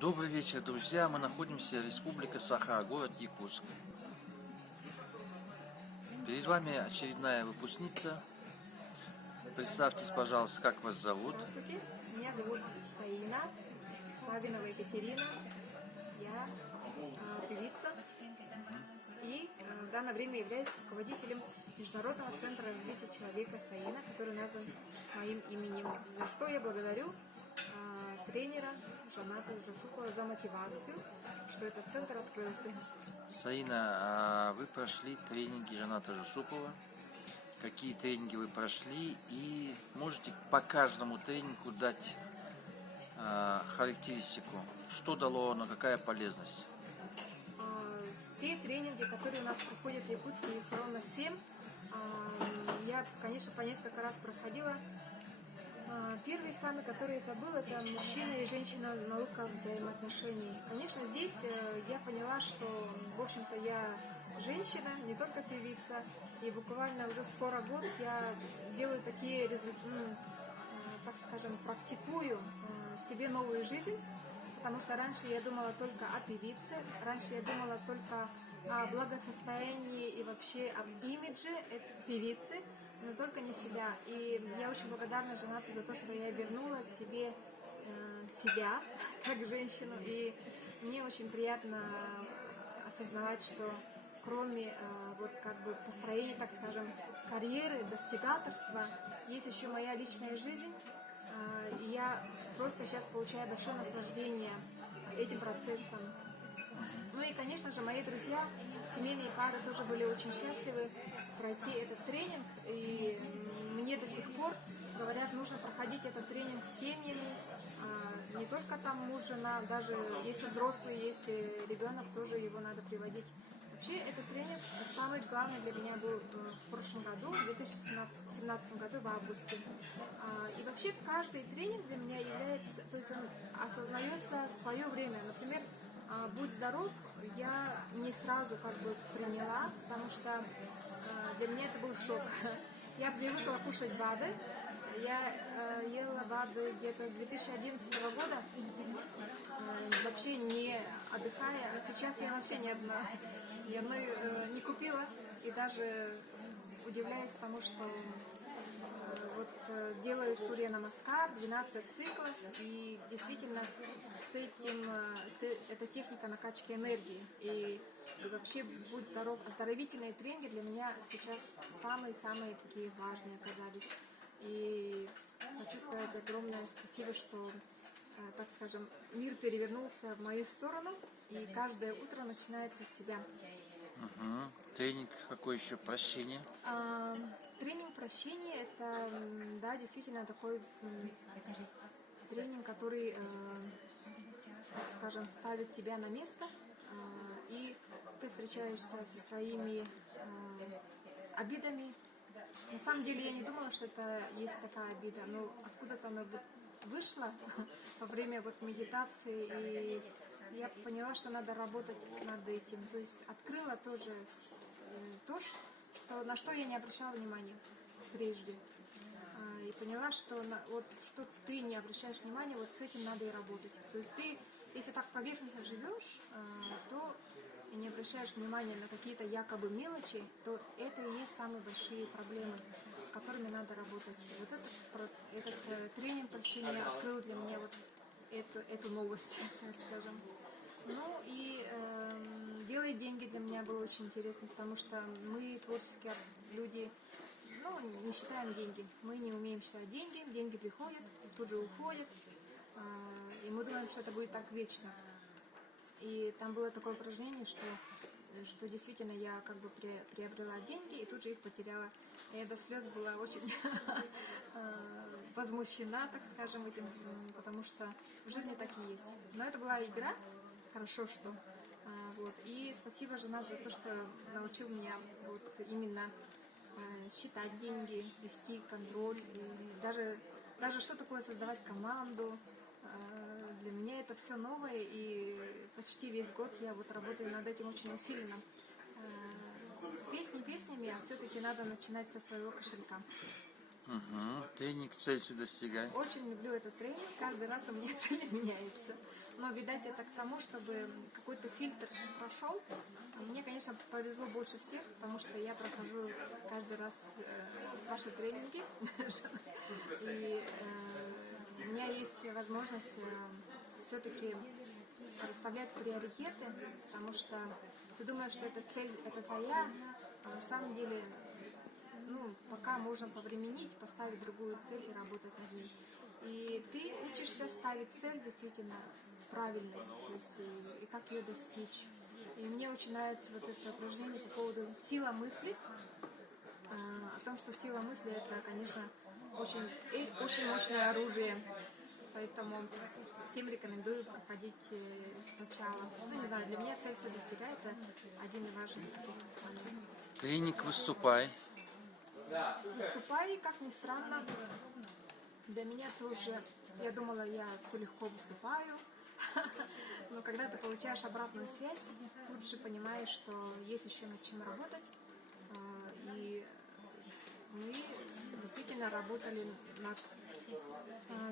Добрый вечер, друзья. Мы находимся в Республике Саха, город Якутск. Перед вами очередная выпускница. Представьтесь, пожалуйста, как вас зовут. Здравствуйте, меня зовут Саина Савинова Екатерина. Я певица и в данное время являюсь руководителем Международного центра развития человека Саина, который назван моим именем. За что я благодарю тренера Жаната Жасукова за мотивацию, что этот центр открылся. Саина, вы прошли тренинги Жаната Жасукова. Какие тренинги вы прошли? И можете по каждому тренингу дать характеристику? Что дало оно, какая полезность? Все тренинги, которые у нас проходят в Якутске, их ровно 7. Я, конечно, по несколько раз проходила. Первый самый, который это был, это мужчина и женщина, наука взаимоотношений. Конечно, здесь я поняла, что, в общем-то, я женщина, не только певица, и буквально уже скоро год я делаю такие результаты, так скажем, практикую себе новую жизнь, потому что раньше я думала только о певице, раньше я думала только о благосостоянии и вообще об имидже певицы, но только не себя. И я очень благодарна Жанату за то, что я вернула себе себя как женщину. И мне очень приятно осознавать, что кроме вот как бы построения, так скажем, карьеры, достигаторства, есть еще моя личная жизнь. И я просто сейчас получаю большое наслаждение этим процессом. Ну и, конечно же, мои друзья, семейные пары тоже были очень счастливы пройти этот тренинг. И мне до сих пор говорят, нужно проходить этот тренинг с семьями. Не только там муж, жена, даже если взрослый, если ребенок, тоже его надо приводить. Вообще, этот тренинг самый главный для меня был в прошлом году, в 2017 году, в августе. И вообще, каждый тренинг для меня является, то есть он осознается свое время. Например, «Будь здоров» я не сразу как бы приняла, потому что для меня это был шок. Я привыкла кушать БАДы. Я ела БАДы где-то 2011 года, вообще не отдыхая. Сейчас я вообще ни одной не купила. И даже удивляюсь тому, что вот делаю Сурья Намаскар, 12 циклов, и действительно это техника накачки энергии. И вообще, будь здоров, оздоровительные тренинги для меня сейчас самые-самые такие важные оказались. И хочу сказать огромное спасибо, что, так скажем, мир перевернулся в мою сторону, и каждое утро начинается с себя. Тренинг какой еще? Прощение? Тренинг прощения — это, да, действительно такой тренинг, который, так скажем, ставит тебя на место, и ты встречаешься со своими обидами. На самом деле я не думала, что это есть такая обида, но откуда-то она вышла во время вот медитации, и я поняла, что надо работать над этим. То есть открыла тоже то, на что я не обращала внимания прежде. И поняла, что вот что ты не обращаешь внимания, вот с этим надо и работать. То есть ты, если так поверхностно живешь, то и не обращаешь внимания на какие-то якобы мелочи, то это и есть самые большие проблемы, с которыми надо работать. Вот этот тренинг прощения открыл для меня вот эту новость, так скажем. Ну и делать деньги для меня было очень интересно, потому что мы, творческие люди, не считаем деньги. Мы не умеем считать деньги, деньги приходят, тут же уходят, и мы думаем, что это будет так вечно. И там было такое упражнение, что действительно я как бы приобрела деньги и тут же их потеряла. Я до слез была очень возмущена, так скажем, этим, потому что в жизни так и есть. Но это была игра, хорошо, что. Вот. И спасибо, Жанат, за то, что научил меня вот именно считать деньги, вести контроль, и даже что такое создавать команду. Для меня это все новое, и почти весь год я вот работаю над этим очень усиленно. Песни песнями, а все-таки надо начинать со своего кошелька. Тренинг цель достигай. Очень люблю этот тренинг, каждый раз у меня цель меняется. Но, видать, это к тому, чтобы какой-то фильтр прошел. А мне, конечно, повезло больше всех, потому что я прохожу каждый раз ваши тренинги. И у меня есть возможность все-таки расставлять приоритеты, потому что ты думаешь, что эта цель, это твоя, а на самом деле, ну, пока можно повременить, поставить другую цель и работать над ней. И ты учишься ставить цель действительно правильной, то есть и как ее достичь. И мне очень нравится вот это упражнение по поводу сила мысли, о том, что сила мысли это, конечно, очень мощное оружие. Поэтому всем рекомендую проходить сначала. Ну, не знаю, для меня цель все достигает, это один из важных моментов. Тренинг «Выступай». Выступай, как ни странно, для меня тоже, я думала, я все легко выступаю, но когда ты получаешь обратную связь, тут же понимаешь, что есть еще над чем работать. И мы действительно работали над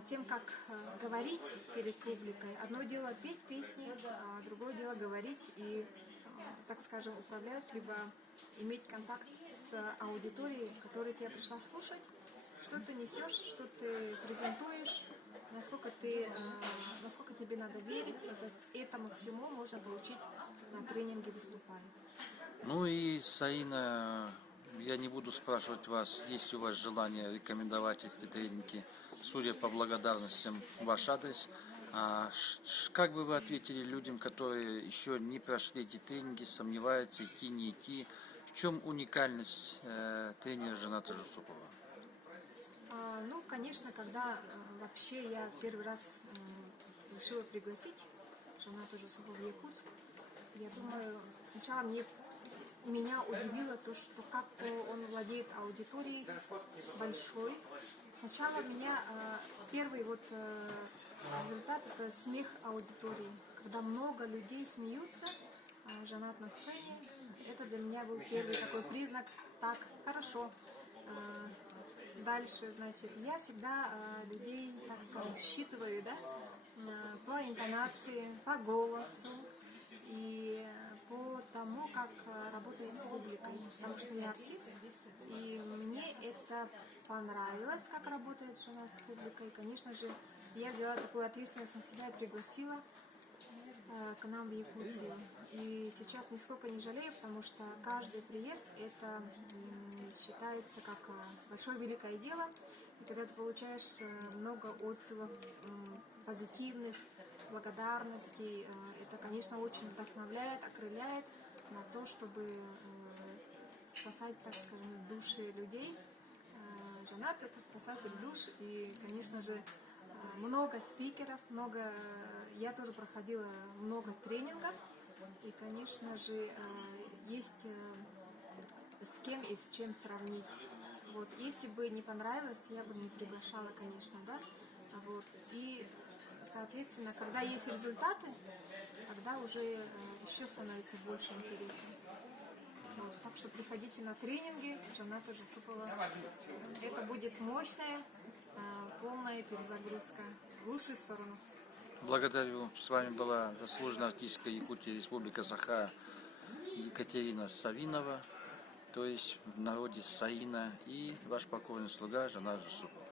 тем, как говорить перед публикой. Одно дело петь песни, а другое дело говорить и, так скажем, управлять, либо иметь контакт с аудиторией, которая тебя пришла слушать, что ты несешь, что ты презентуешь, насколько тебе надо верить. Этому всему можно получить на тренинге «Выступай». Ну и, Саина, я не буду спрашивать вас, есть ли у вас желание рекомендовать эти тренинги, судя по благодарностям в ваш адрес. Как бы вы ответили людям, которые еще не прошли эти тренинги, сомневаются, идти, не идти? В чем уникальность тренера Жаната Жусупова? Ну, конечно, когда вообще я первый раз решила пригласить Жаната Жусупова в Якутск, я думаю, сначала меня удивило то, что как он владеет аудиторией большой. Сначала меня первый результат это смех аудитории, когда много людей смеются, Жанат на сцене. Это для меня был первый такой признак. Так, хорошо. Дальше, значит, я всегда людей, так скажем, считываю, да, по интонации, по голосу и по тому, как работает с публикой, потому что я артист, и мне это понравилось, как работает жена с публикой. Конечно же, я взяла такую ответственность на себя и пригласила к нам в Якутию. И сейчас нисколько не жалею, потому что каждый приезд это считается как большое великое дело. И когда ты получаешь много отзывов позитивных, благодарностей, это, конечно, очень вдохновляет, окрыляет на то, чтобы спасать, так скажем, души людей. Жанат – это спасатель душ, и, конечно же, много спикеров, я тоже проходила много тренингов, и, конечно же, есть с кем и с чем сравнить. Вот. Если бы не понравилось, я бы не приглашала, конечно, да. Вот. И, соответственно, когда есть результаты, тогда уже еще становится больше интересно. Вот. Так что приходите на тренинги Жаната Жусупова. Это будет мощная, полная перезагрузка в лучшую сторону. Благодарю. С вами была заслуженная артистка Якутии Республика Саха Екатерина Савинова, то есть в народе Саина, и ваш покорный слуга Жанат Жусупов.